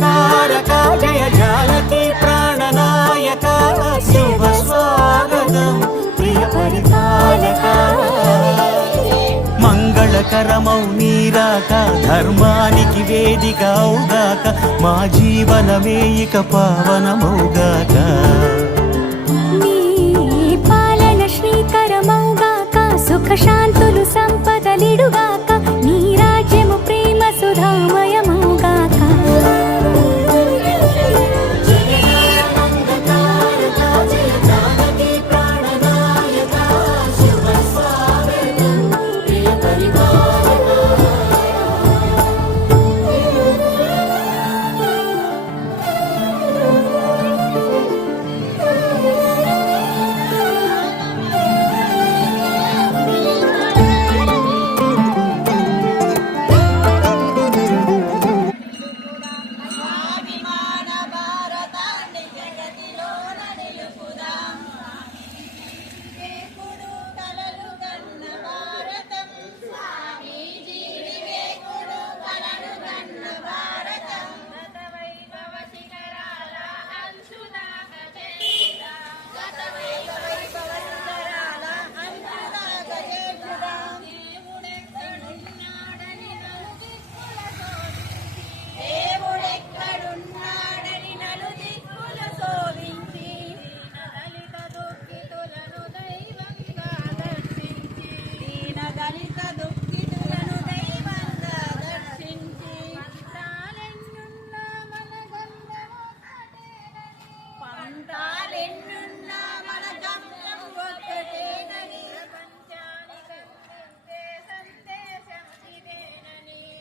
తారక జయ జానకి ప్రాణనాయక శుభ స్వాగతం ప్రియ పరిపాలక మంగళకరమౌ నీరాక ధర్మానికి వేదిక అవుగాక మా జీవనమే ఇక పావనమౌగాక నీ పాలన శ్రీకరమౌగాక సుఖ శాంతులు సంపదలిడుగాక నీ రాజ్యము ప్రేమ సుధామయమౌగాక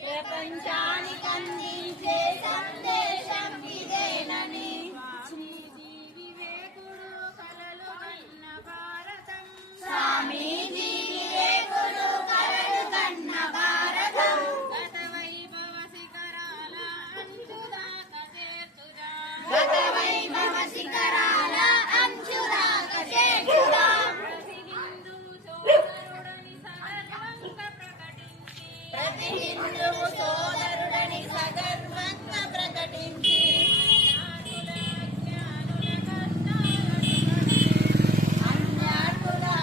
ప్రపంచానికి అందించే సందేశం ఇదేనని స్వామీజీ వివేకుడు కలలు కన్న భారతం గత వైభవ శిఖరాల అంచుదాక చేర్చుదాం ప్రతి హిందువు సోదరుడని సగర్వంగా ప్రకటించి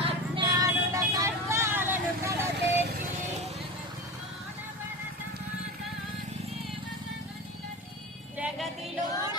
అజ్ఞానుల కష్టాలను కలచేసి జగతిలోన